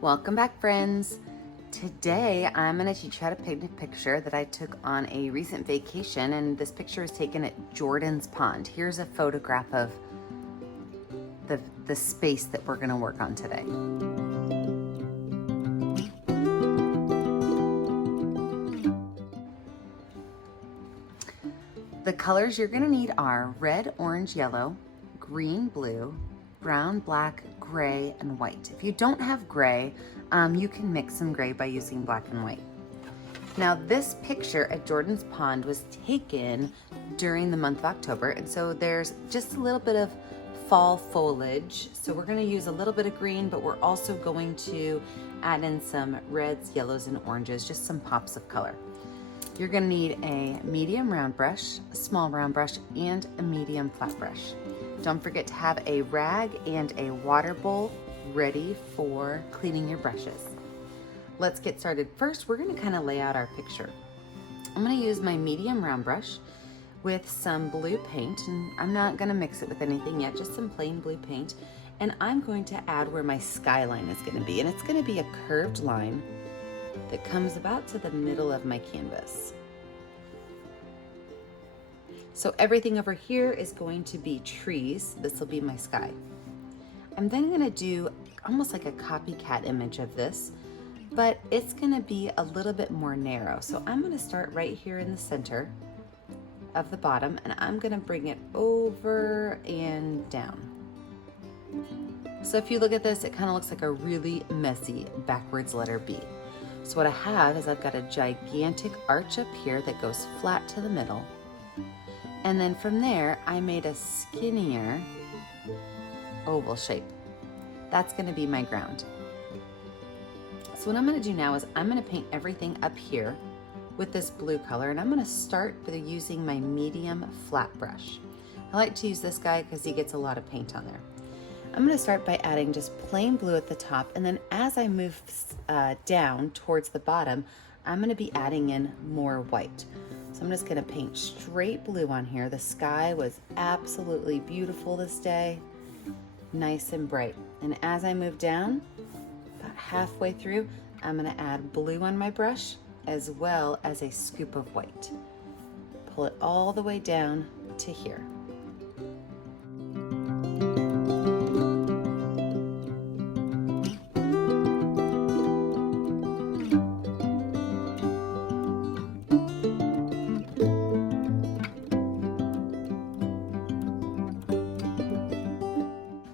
Welcome back, friends. Today I'm going to teach you how to paint a picture that I took on a recent vacation, and this picture is taken at Jordan's Pond. Here's a photograph of the space that we're going to work on today. The colors you're going to need are red, orange, yellow, green, blue, brown, black, gray, and white. If you don't have gray, you can mix some gray by using black and white. Now, this picture at Jordan's Pond was taken during the month of October, and so there's just a little bit of fall foliage. So we're going to use a little bit of green, but we're also going to add in some reds, yellows, and oranges, just some pops of color. You're going to need a medium round brush, a small round brush, and a medium flat brush. Don't forget to have a rag and a water bowl ready for cleaning your brushes. Let's get started. First, we're going to kind of lay out our picture. I'm going to use my medium round brush with some blue paint, and I'm not going to mix it with anything yet, just some plain blue paint. And I'm going to add where my skyline is going to be, and it's going to be a curved line that comes about to the middle of my canvas. So everything over here is going to be trees. This will be my sky. I'm then going to do almost like a copycat image of this, but it's going to be a little bit more narrow. So I'm going to start right here in the center of the bottom, and I'm going to bring it over and down. So if you look at this, it kind of looks like a really messy backwards letter B. So what I have is I've got a gigantic arch up here that goes flat to the middle. And then from there, I made a skinnier oval shape. That's going to be my ground. So what I'm going to do now is I'm going to paint everything up here with this blue color, and I'm going to start by using my medium flat brush. I like to use this guy because he gets a lot of paint on there. I'm going to start by adding just plain blue at the top, and then as I move down towards the bottom, I'm going to be adding in more white. So I'm just going to paint straight blue on here. The sky was absolutely beautiful this day, nice and bright. And as I move down, about halfway through, I'm going to add blue on my brush as well as a scoop of white. Pull it all the way down to here.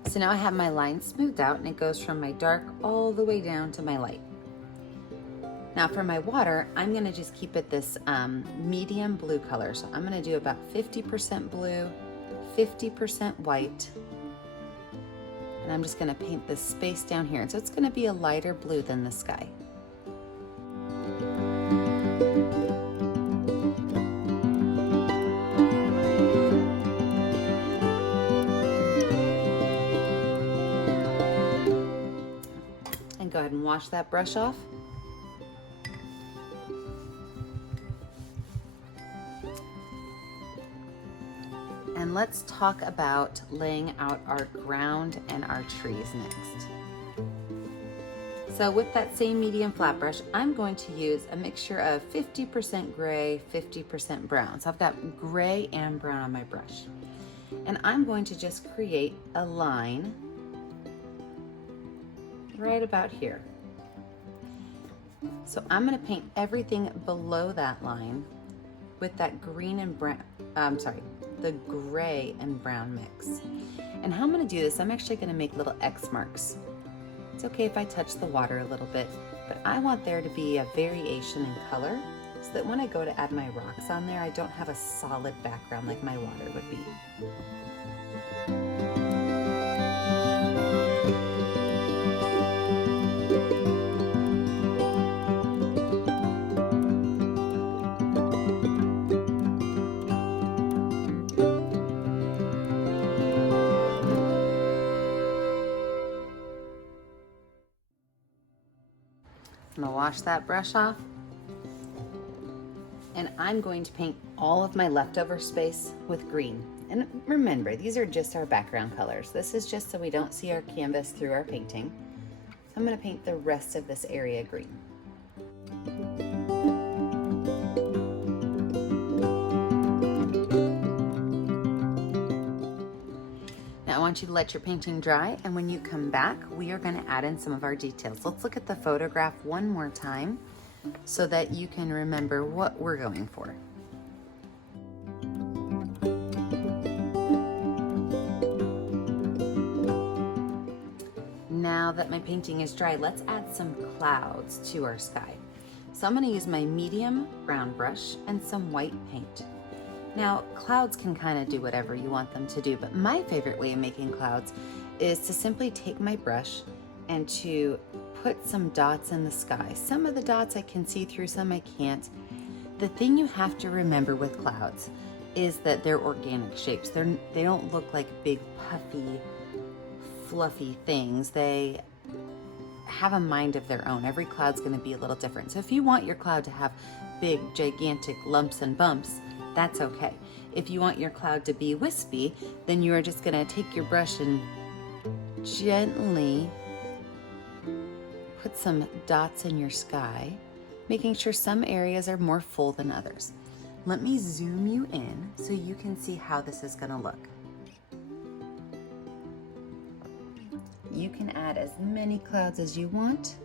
So now I have my line smoothed out, and it goes from my dark all the way down to my light. Now for my water, I'm going to just keep it this medium blue color. So I'm going to do about 50% blue, 50% white. And I'm just going to paint this space down here. And so it's going to be a lighter blue than the sky. Go ahead and wash that brush off. And let's talk about laying out our ground and our trees next. So with that same medium flat brush, I'm going to use a mixture of 50% gray, 50% brown. So I've got gray and brown on my brush. And I'm going to just create a line right about here. So I'm going to paint everything below that line with that green and brown, the gray and brown mix. And how I'm going to do this, I'm actually going to make little X marks. It's okay if I touch the water a little bit, but I want there to be a variation in color so that when I go to add my rocks on there, I don't have a solid background like my water would be. I'm gonna wash that brush off. And I'm going to paint all of my leftover space with green. And remember, these are just our background colors. This is just so we don't see our canvas through our painting. So I'm going to paint the rest of this area green. Now I want you to let your painting dry, and when you come back, we are going to add in some of our details. Let's look at the photograph one more time so that you can remember what we're going for. Now that my painting is dry, let's add some clouds to our sky. So I'm going to use my medium brown brush and some white paint. Now, clouds can kind of do whatever you want them to do, but my favorite way of making clouds is to simply take my brush and to put some dots in the sky. Some of the dots I can see through, some I can't. The thing you have to remember with clouds is that they're organic shapes. They don't look like big, puffy, fluffy things. They have a mind of their own. Every cloud's going to be a little different. So if you want your cloud to have big, gigantic lumps and bumps, that's okay. If you want your cloud to be wispy, then you are just going to take your brush and gently put some dots in your sky, making sure some areas are more full than others. Let me zoom you in so you can see how this is going to look. You can add as many clouds as you want.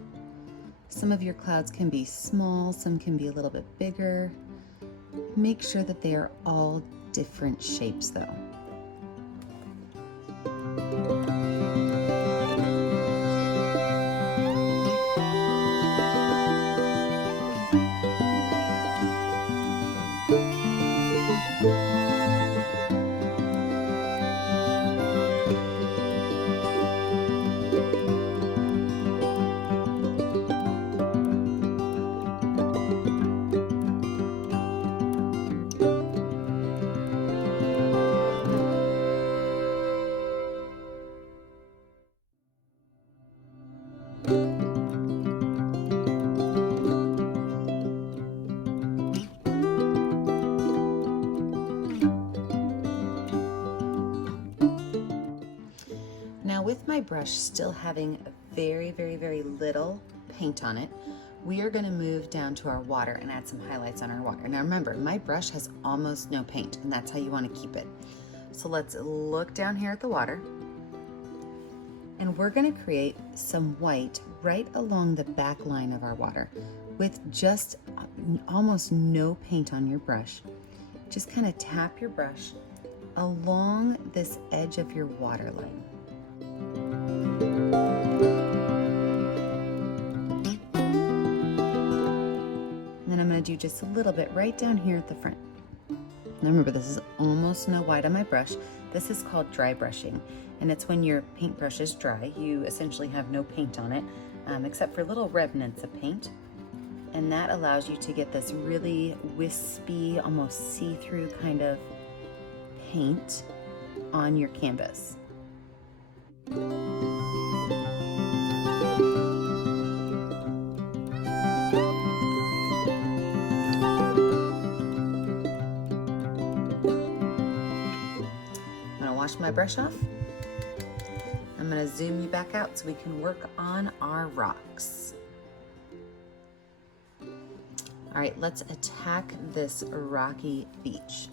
Some of your clouds can be small, some can be a little bit bigger. Make sure that they are all different shapes though. Now with my brush still having very, very, very little paint on it, we are going to move down to our water and add some highlights on our water. Now remember, my brush has almost no paint, and that's how you want to keep it. So let's look down here at the water, and we're going to create some white right along the back line of our water with just almost no paint on your brush. Just kind of tap your brush along this edge of your water line. And then I'm going to do just a little bit right down here at the front. Now remember, this is almost no white on my brush. This is called dry brushing, and it's when your paintbrush is dry. You essentially have no paint on it, except for little remnants of paint, and that allows you to get this really wispy, almost see-through kind of paint on your canvas. Wash my brush off. I'm going to zoom you back out so we can work on our rocks. All right, let's attack this rocky beach.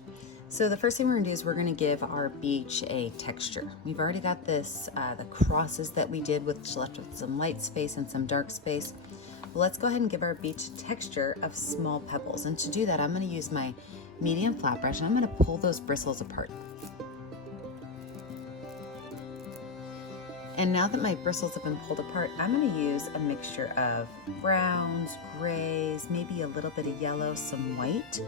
So the first thing we're going to do is we're going to give our beach a texture. We've already got this, the crosses that we did, which left with some light space and some dark space. Well, let's go ahead and give our beach a texture of small pebbles. And to do that, I'm going to use my medium flat brush and I'm going to pull those bristles apart. And now that my bristles have been pulled apart, I'm going to use a mixture of browns, grays, maybe a little bit of yellow, some white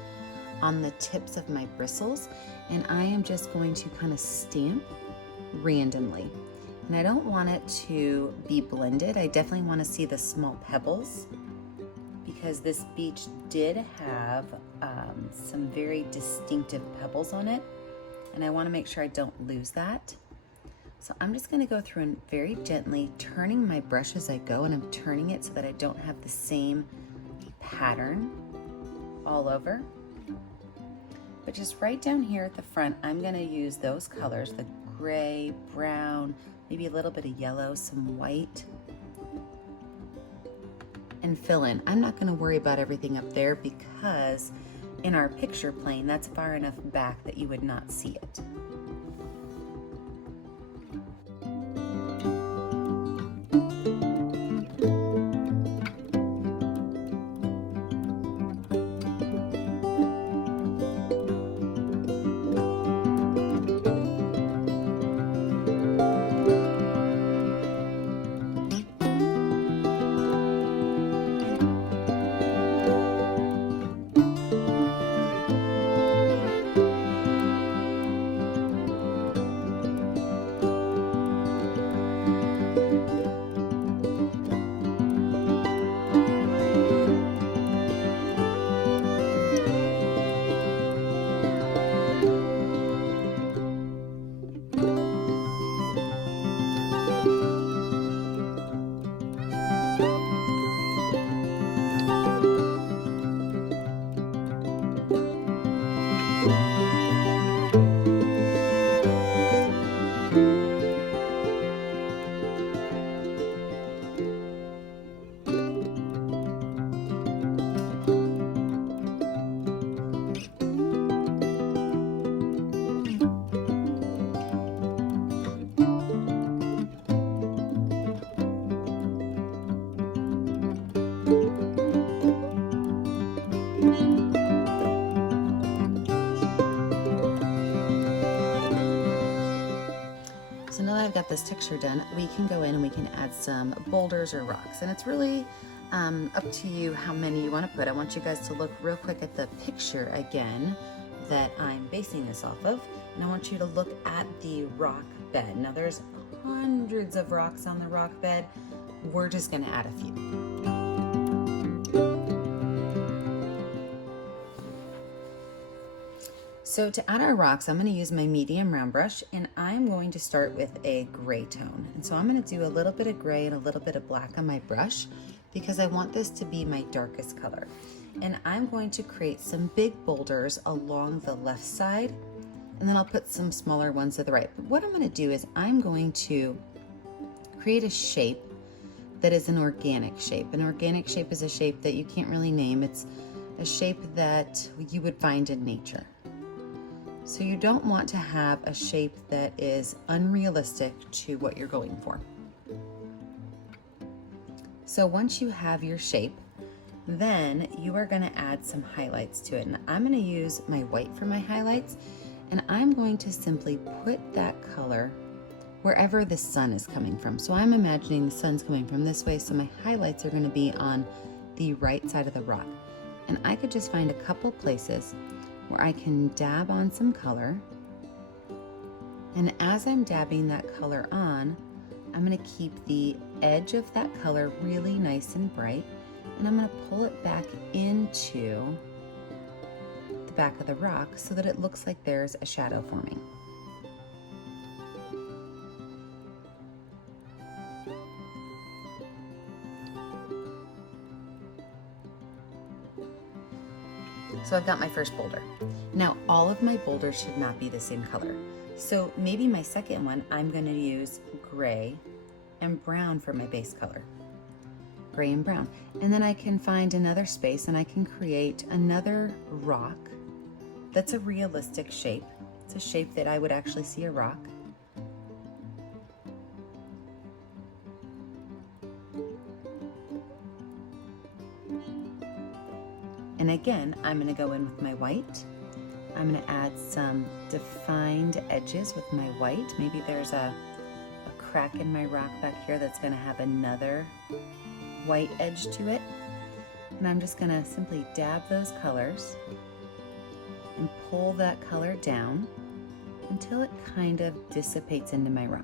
on the tips of my bristles. And I am just going to kind of stamp randomly. And I don't want it to be blended. I definitely want to see the small pebbles because this beach did have some very distinctive pebbles on it. And I want to make sure I don't lose that. So I'm just going to go through and very gently turning my brush as I go, and I'm turning it so that I don't have the same pattern. all over. But just right down here at the front, I'm gonna use those colors, the gray, brown, maybe a little bit of yellow, some white, and fill in. I'm not gonna worry about everything up there because in our picture plane, that's far enough back that you would not see it. So now that I've got this texture done, we can go in and we can add some boulders or rocks. And it's really up to you how many you want to put. I want you guys to look real quick at the picture again that I'm basing this off of. And I want you to look at the rock bed. Now there's hundreds of rocks on the rock bed. We're just going to add a few. So to add our rocks, I'm going to use my medium round brush, and I'm going to start with a gray tone. And so I'm going to do a little bit of gray and a little bit of black on my brush because I want this to be my darkest color. And I'm going to create some big boulders along the left side, and then I'll put some smaller ones to the right. But what I'm going to do is I'm going to create a shape that is an organic shape. An organic shape is a shape that you can't really name. It's a shape that you would find in nature. So you don't want to have a shape that is unrealistic to what you're going for. So once you have your shape, then you are going to add some highlights to it. And I'm going to use my white for my highlights, and I'm going to simply put that color wherever the sun is coming from. So I'm imagining the sun's coming from this way, so my highlights are going to be on the right side of the rock. And I could just find a couple places where I can dab on some color. And as I'm dabbing that color on, I'm going to keep the edge of that color really nice and bright, and I'm going to pull it back into the back of the rock so that it looks like there's a shadow forming. So I've got my first boulder. Now all of my boulders should not be the same color. So maybe my second one, I'm going to use gray and brown for my base color. Gray and brown. And then I can find another space and I can create another rock that's a realistic shape. It's a shape that I would actually see a rock. And again, I'm going to go in with my white. I'm going to add some defined edges with my white. Maybe there's a crack in my rock back here that's going to have another white edge to it. And I'm just going to simply dab those colors and pull that color down until it kind of dissipates into my rock.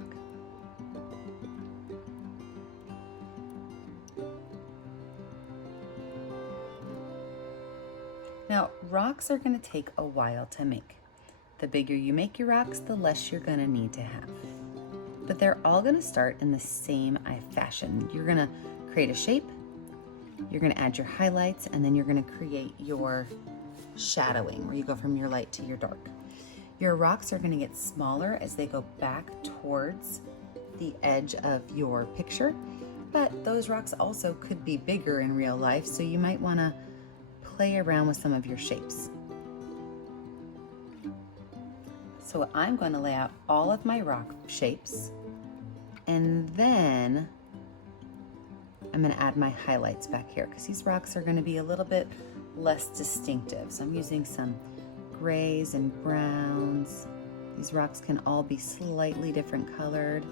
Now, rocks are going to take a while to make. The bigger you make your rocks, the less you're going to need to have. But they're all going to start in the same fashion. You're going to create a shape, You're gonna add your highlights, and then you're gonna create your shadowing, where you go from your light to your dark. Your rocks are gonna get smaller as they go back towards the edge of your picture, but those rocks also could be bigger in real life, so you might wanna play around with some of your shapes. So I'm going to lay out all of my rock shapes, and then I'm going to add my highlights back here because these rocks are going to be a little bit less distinctive. So I'm using some grays and browns. These rocks can all be slightly different colored.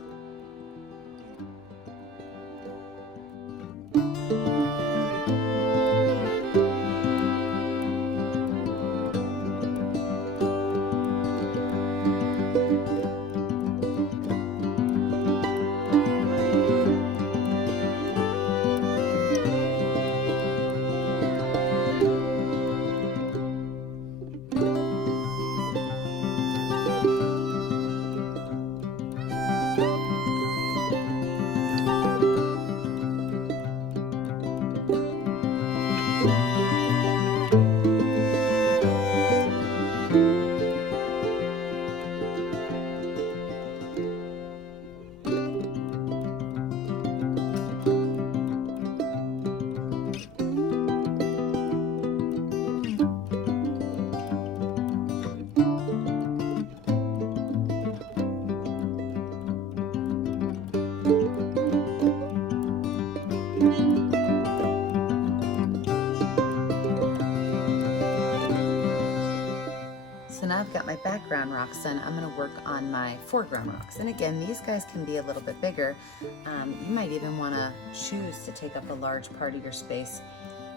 So now I've got my background rocks done. I'm going to work on my foreground rocks. And again, these guys can be a little bit bigger. You might even want to choose to take up a large part of your space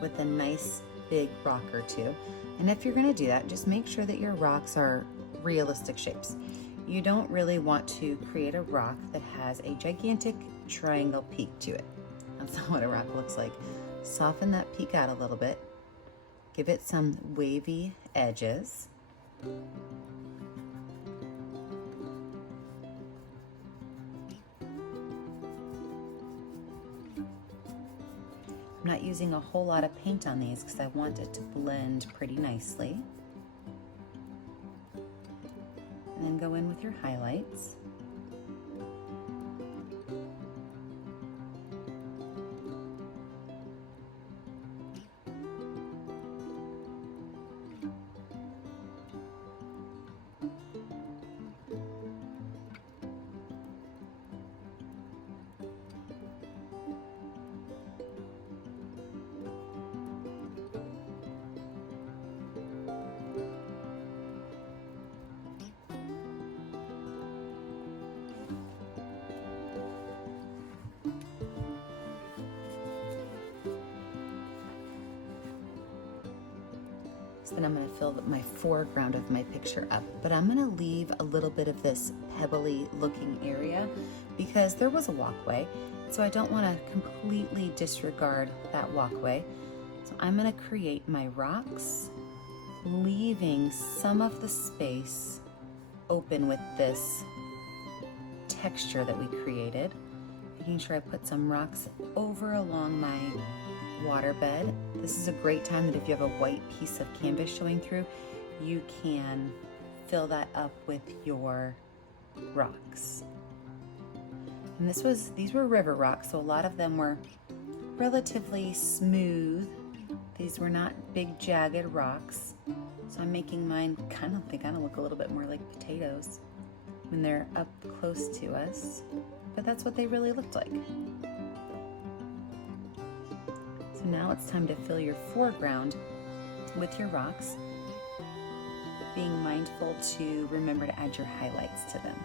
with a nice big rock or two. And if you're going to do that, just make sure that your rocks are realistic shapes. You don't really want to create a rock that has a gigantic triangle peak to it. That's not what a rock looks like. Soften that peak out a little bit. Give it some wavy edges. I'm not using a whole lot of paint on these because I want it to blend pretty nicely. And then go in with your highlights. So then I'm going to fill my foreground of my picture up, but I'm going to leave a little bit of this pebbly looking area because there was a walkway, so I don't want to completely disregard that walkway. So I'm going to create my rocks, leaving some of the space open with this texture that we created, making sure I put some rocks over along my waterbed. This is a great time that if you have a white piece of canvas showing through, you can fill that up with your rocks. And these were river rocks, so a lot of them were relatively smooth. These were not big jagged rocks. So I'm making mine kind of look a little bit more like potatoes when they're up close to us, but that's what they really looked like. So now it's time to fill your foreground with your rocks, being mindful to remember to add your highlights to them.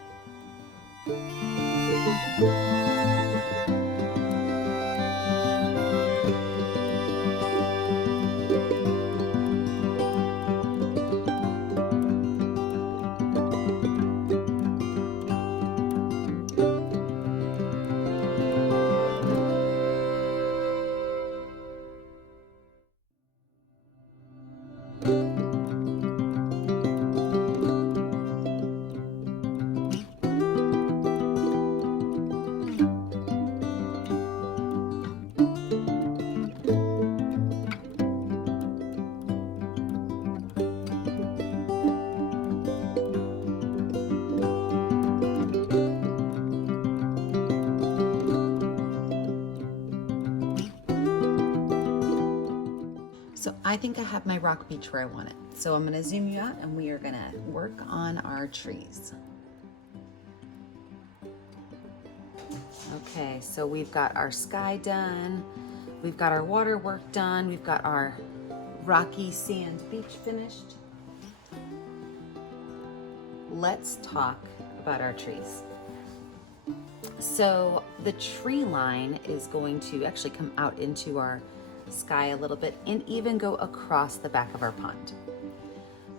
think I have my rock beach where I want it. So I'm gonna zoom you out and we are gonna work on our trees. Okay, so we've got our sky done. We've got our water work done. We've got our rocky sand beach finished. Let's talk about our trees. So the tree line is going to actually come out into our sky a little bit and even go across the back of our pond.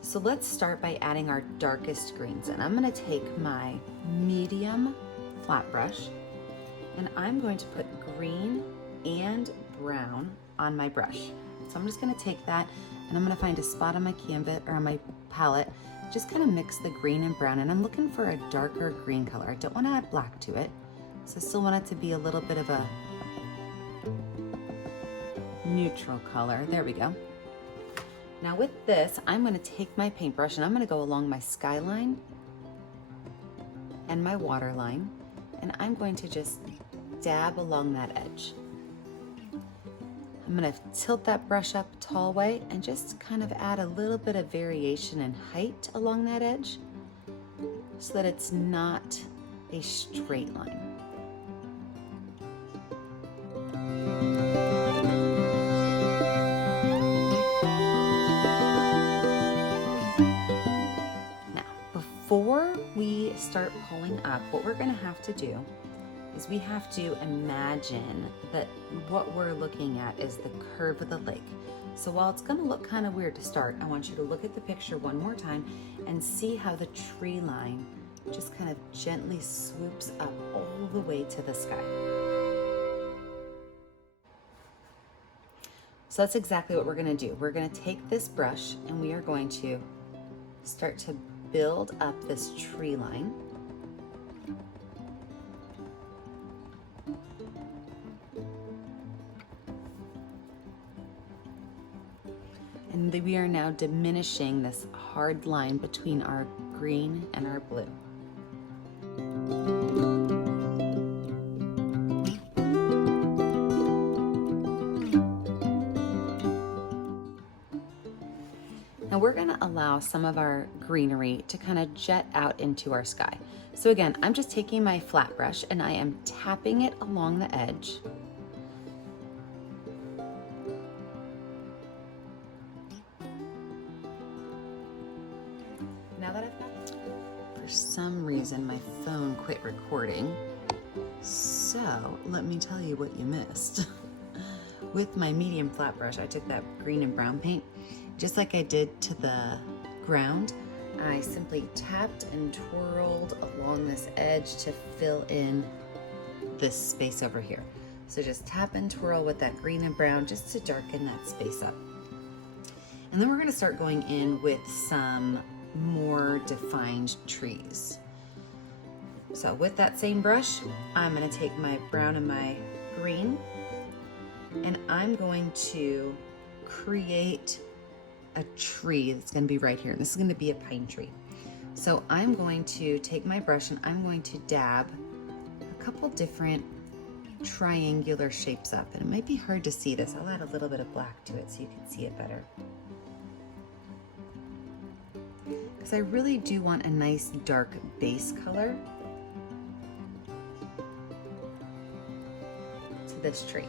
So let's start by adding our darkest greens. And I'm gonna take my medium flat brush and I'm going to put green and brown on my brush. So I'm just gonna take that and I'm gonna find a spot on my canvas or on my palette, just kind of mix the green and brown. And I'm looking for a darker green color. I don't wanna add black to it. So I still want it to be a little bit of a neutral color. There we go. Now with this, I'm gonna take my paintbrush and I'm gonna go along my skyline and my water line, and I'm going to just dab along that edge. I'm gonna tilt that brush up tall way and just kind of add a little bit of variation in height along that edge so that it's not a straight line. Before we start pulling up, what we're going to have to do is we have to imagine that what we're looking at is the curve of the lake. So while it's going to look kind of weird to start, I want you to look at the picture one more time and see how the tree line just kind of gently swoops up all the way to the sky. So that's exactly what we're going to do. We're going to take this brush and we are going to start to build up this tree line. And we are now diminishing this hard line between our green and our blue. Now we're going to allow some of our greenery to kind of jet out into our sky. So again, I'm just taking my flat brush and I am tapping it along the edge. Now that I've got, for some reason my phone quit recording. So let me tell you what you missed. With my medium flat brush, I took that green and brown paint. Just like I did to the ground, I simply tapped and twirled along this edge to fill in this space over here. So just tap and twirl with that green and brown just to darken that space up. And then we're gonna start going in with some more defined trees. So with that same brush, I'm gonna take my brown and my green, and I'm going to create a tree that's going to be right here. This is going to be a pine tree. So I'm going to take my brush and I'm going to dab a couple different triangular shapes up. And it might be hard to see this. I'll add a little bit of black to it so you can see it better. Because I really do want a nice dark base color to this tree.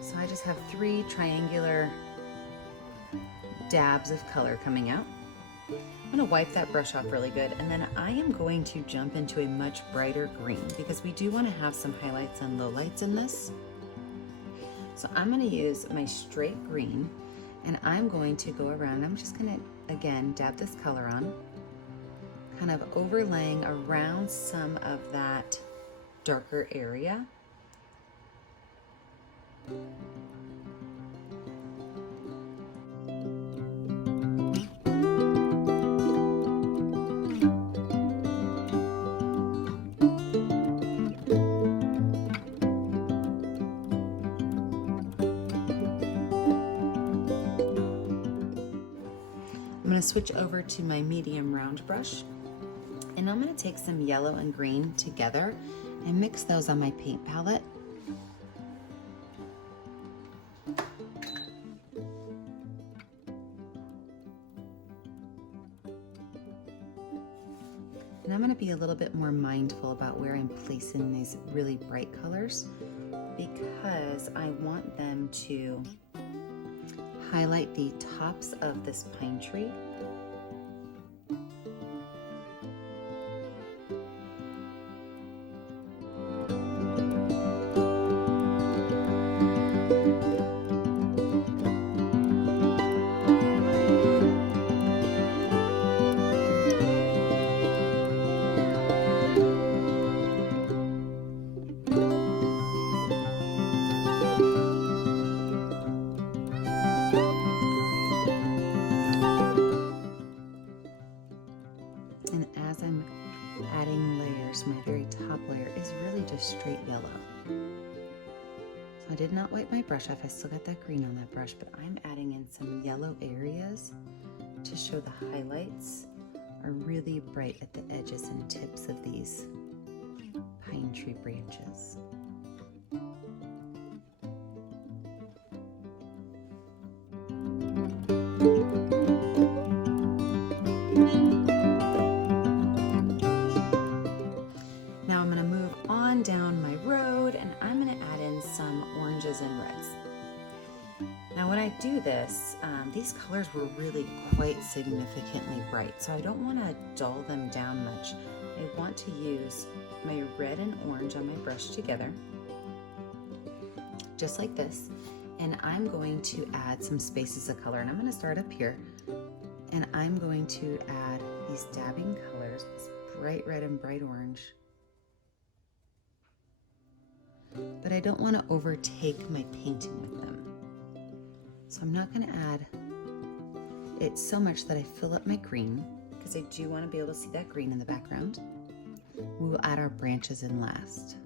So I just have 3 triangular dabs of color coming out. I'm going to wipe that brush off really good, and then I am going to jump into a much brighter green because we do want to have some highlights and lowlights in this. So I'm going to use my straight green and I'm going to go around. I'm just going to again dab this color on, kind of overlaying around some of that darker area. I'm going to switch over to my medium round brush, and I'm going to take some yellow and green together and mix those on my paint palette. And I'm going to be a little bit more mindful about where I'm placing these really bright colors because I want them to highlight the tops of this pine tree. And as I'm adding layers, my very top layer is really just straight yellow. So I did not wipe my brush off. I still got that green on that brush, but I'm adding in some yellow areas to show the highlights are really bright at the edges and tips of these pine tree branches. Now I'm going to move on down my road and I'm going to add in some oranges and reds. Now when I do this, these colors were really quite significantly bright, so I don't want to dull them down much. I want to use my red and orange on my brush together, just like this, and I'm going to add some spaces of color. And I'm going to start up here, and I'm going to add these dabbing colors, this bright red and bright orange. But I don't want to overtake my painting with them. So I'm not going to add it so much that I fill up my green, because I do want to be able to see that green in the background. We will add our branches in last.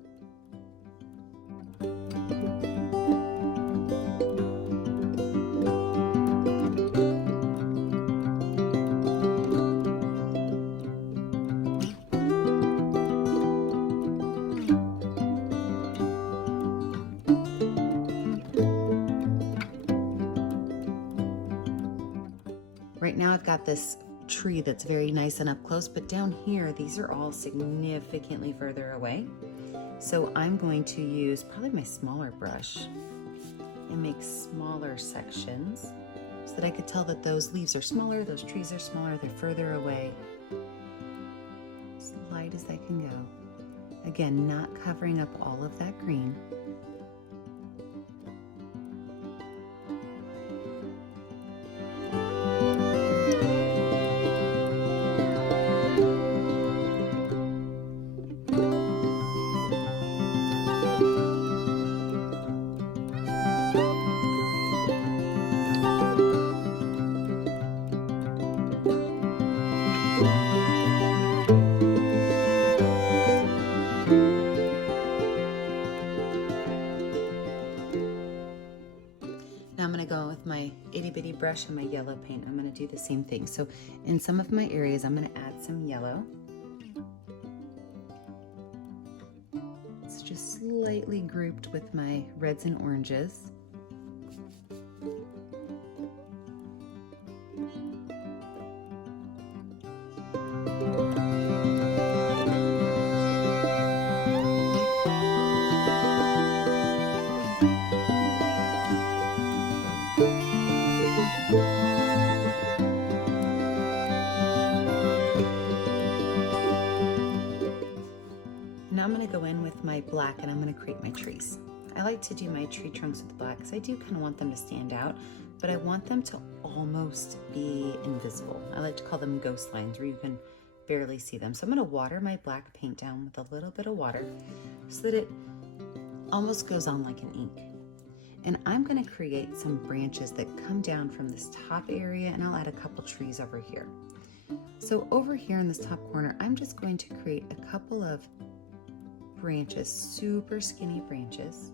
Right now I've got this tree that's very nice and up close, but down here, these are all significantly further away. So I'm going to use probably my smaller brush and make smaller sections so that I could tell that those leaves are smaller, those trees are smaller, they're further away. As light as I can go. Again, not covering up all of that green. Now I'm going to go with my itty bitty brush and my yellow paint. I'm going to do the same thing. So in some of my areas, I'm going to add some yellow. It's just slightly grouped with my reds and oranges. Now I'm going to go in with my black and I'm going to create my trees. I like to do my tree trunks with black because I do kind of want them to stand out, but I want them to almost be invisible. I like to call them ghost lines where you can barely see them. So I'm going to water my black paint down with a little bit of water so that it almost goes on like an ink. And I'm going to create some branches that come down from this top area, and I'll add a couple trees over here. So over here in this top corner, I'm just going to create a couple of branches, super skinny branches.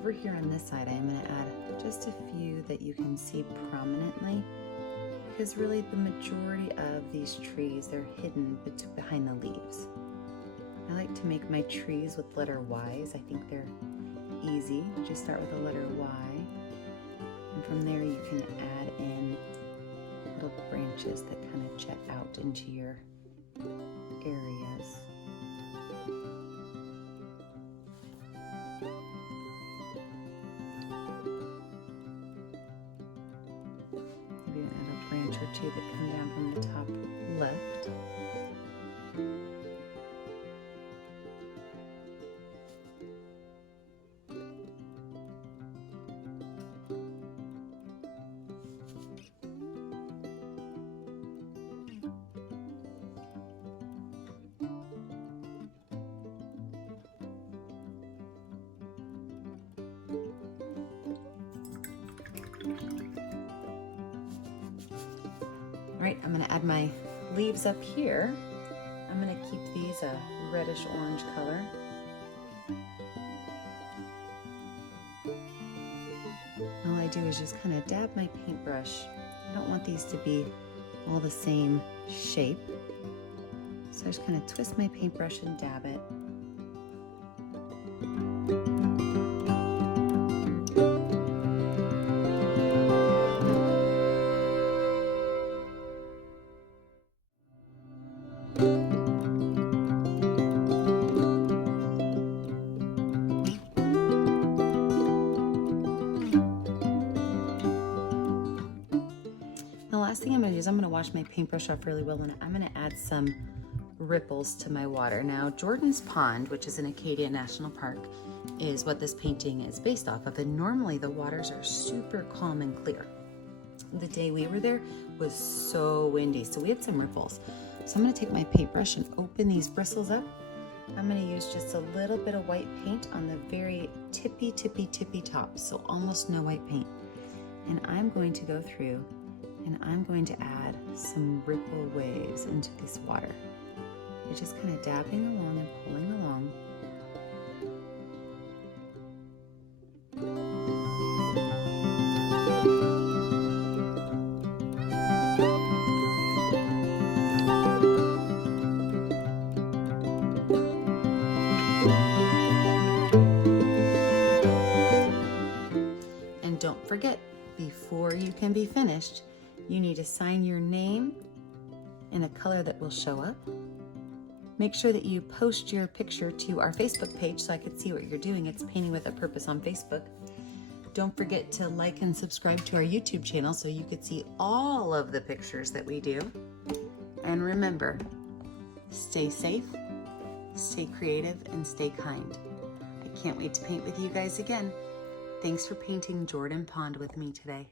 over here on this side, I'm going to add just a few that you can see prominently, because really the majority of these trees, they're hidden behind the leaves. I like to make my trees with letter Y's. I think they're easy. Just start with a letter Y, and from there you can add in little branches that kind of jet out into your areas. Maybe add a branch or two that come down from the top left. All right, I'm going to add my leaves up here. I'm going to keep these a reddish orange color. All I do is just kind of dab my paintbrush. I don't want these to be all the same shape. So I just kind of twist my paintbrush and dab it. The last thing I'm going to do is I'm going to wash my paintbrush off really well, and I'm going to add some ripples to my water. Now, Jordan's Pond, which is in Acadia National Park, is what this painting is based off of, and normally the waters are super calm and clear. The day we were there was so windy, so we had some ripples. So I'm going to take my paintbrush and open these bristles up. I'm going to use just a little bit of white paint on the very tippy top, so almost no white paint. And I'm going to go through and I'm going to add some ripple waves into this water. You're just kind of dabbing along and pulling along. And don't forget, before you can be finished, you need to sign your name in a color that will show up. Make sure that you post your picture to our Facebook page so I can see what you're doing. It's Painting with a Purpose on Facebook. Don't forget to like and subscribe to our YouTube channel so you could see all of the pictures that we do. And remember, stay safe, stay creative, and stay kind. I can't wait to paint with you guys again. Thanks for painting Jordan Pond with me today.